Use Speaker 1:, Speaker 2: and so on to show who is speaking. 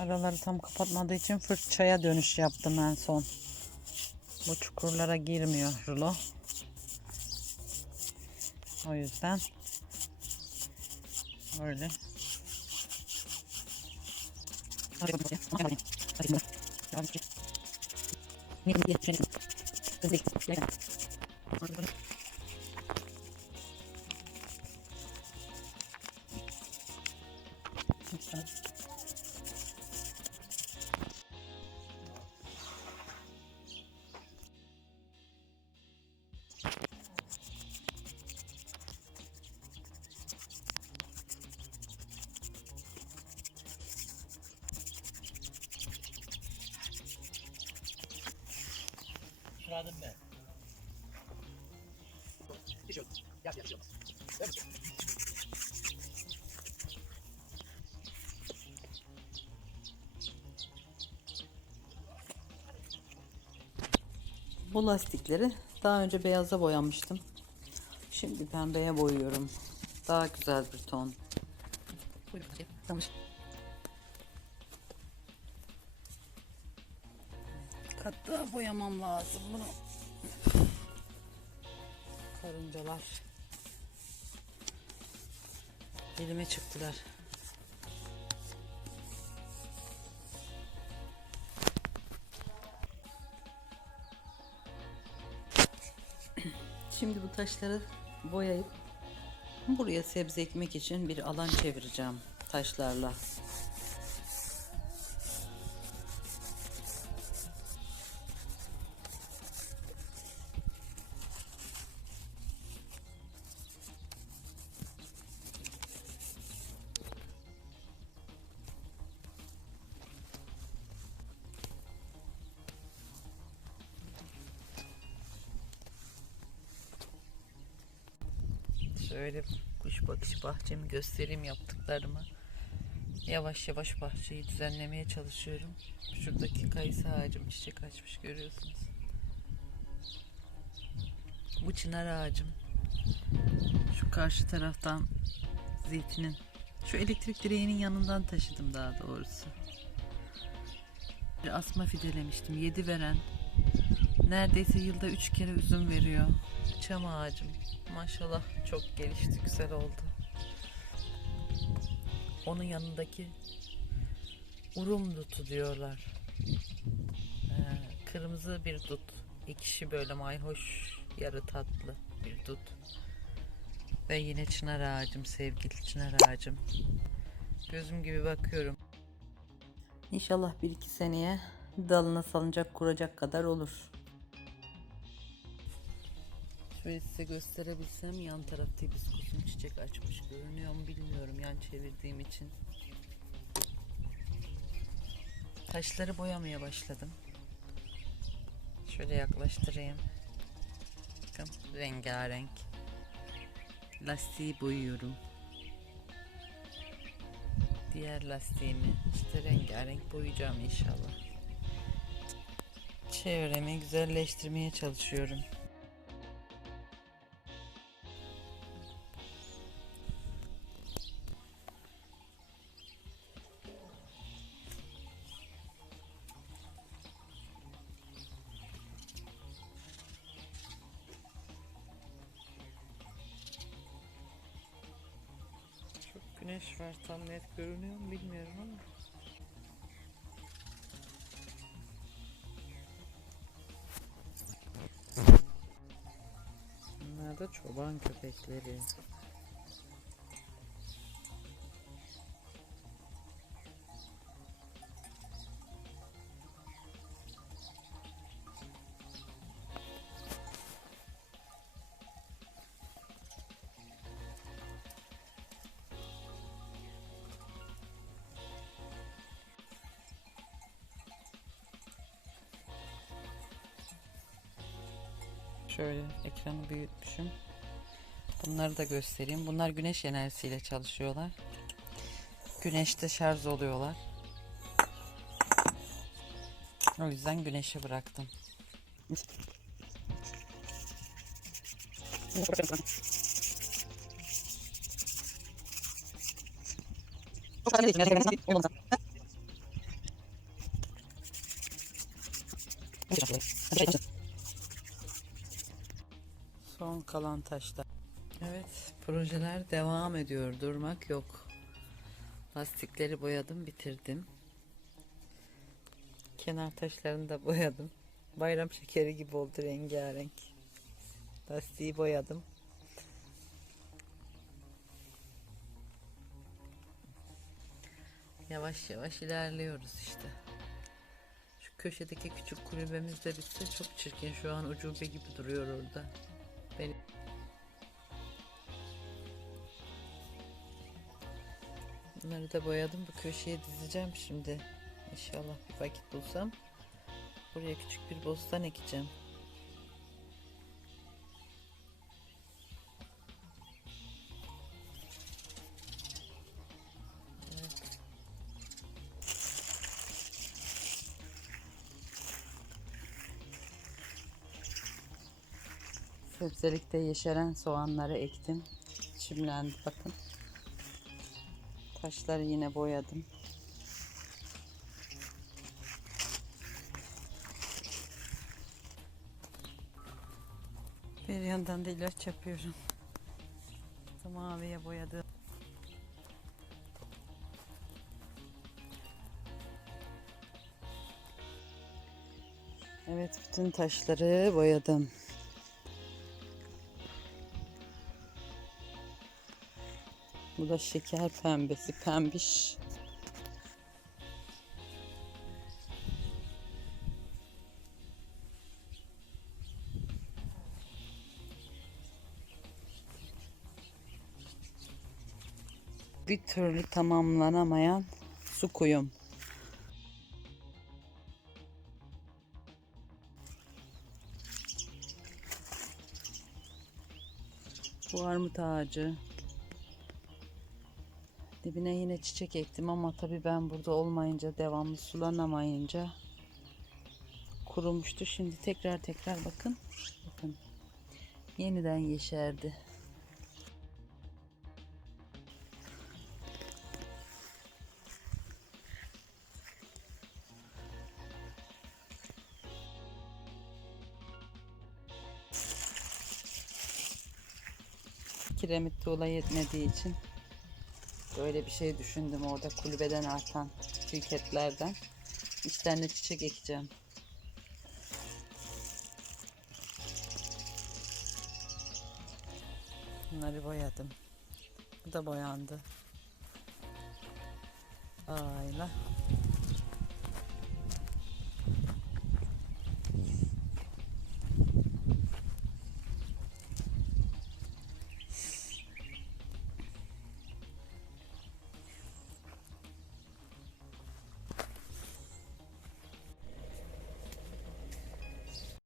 Speaker 1: Araları tam kapatmadığı için fırçaya dönüş yaptım en son. Bu çukurlara girmiyor rulo. O yüzden böyle.
Speaker 2: Suladım ben. Değil mi?
Speaker 1: Bu lastikleri daha önce beyaza boyamıştım. Şimdi pembeye boyuyorum. Daha güzel bir ton. Kat daha boyamam lazım bunu. Karıncalar. Elime çıktılar. Şimdi bu taşları boyayıp buraya sebze ekmek için bir alan çevireceğim taşlarla. Şöyle kuş bakış bahçemi göstereyim yaptıklarımı. Yavaş yavaş bahçeyi düzenlemeye çalışıyorum. Şuradaki kayısı ağacım çiçek açmış görüyorsunuz. Bu çınar ağacım. Şu karşı taraftan zeytinin şu elektrik direğinin yanından taşıdım daha doğrusu. Bir asma fidelemiştim. Yedi veren. Neredeyse yılda üç kere üzüm veriyor. Çam ağacım. Maşallah çok gelişti, güzel oldu. Onun yanındaki urum dutu diyorlar. Ee, kırmızı bir dut. İkişi böyle mayhoş, yarı tatlı bir dut. Ve yine çınar ağacım, sevgili çınar ağacım. Gözüm gibi bakıyorum. İnşallah bir iki seneye dalına salıncak kuracak kadar olur. Şöyle size gösterebilsem yan tarafta hibiskusum çiçek açmış görünüyor mu bilmiyorum yan çevirdiğim için. Taşları boyamaya başladım. Şöyle yaklaştırayım. Bakın rengarenk. Lastiği boyuyorum. Diğer lastiğimi işte rengarenk boyayacağım inşallah. Çevremi güzelleştirmeye çalışıyorum. Güneş var tam net görünüyor mu bilmiyorum ama. Bunlar da çoban köpekleri. Şöyle ekranı büyütmüşüm. Bunları da göstereyim. Bunlar güneş enerjisiyle çalışıyorlar. Güneşte şarj oluyorlar. O yüzden güneşe bıraktım. Çok kalan taşlar. Evet, projeler devam ediyor. Durmak yok. Lastikleri boyadım, bitirdim. Kenar taşlarını da boyadım. Bayram şekeri gibi oldu rengarenk. Lastiği boyadım. Yavaş yavaş ilerliyoruz işte. Şu köşedeki küçük kulübemiz de bitse çok çirkin. Şu an ucube gibi duruyor orada. Benim Bunları da boyadım. Bu köşeye dizeceğim şimdi. İnşallah bir vakit bulsam. Buraya küçük bir bostan ekeceğim. Sebzelikte yeşeren soğanları ektim. Çimlendi bakın. Taşları yine boyadım. Bir yandan da ilaç yapıyorum. Maviye boyadım. Evet bütün taşları boyadım. Bu da şeker pembesi, pembiş. Bir türlü tamamlanamayan su kuyum. Bu armut ağacı. Dibine yine çiçek ektim ama tabii ben burada olmayınca devamlı sulanamayınca kurumuştu. Şimdi tekrar tekrar bakın. Bakın. Yeniden yeşerdi. Kiremit tuğla yetmediği için Böyle bir şey düşündüm orada kulübeden artan tüketlerden. İçlerine çiçek ekeceğim. Bunları boyadım. Bu da boyandı. Ayla.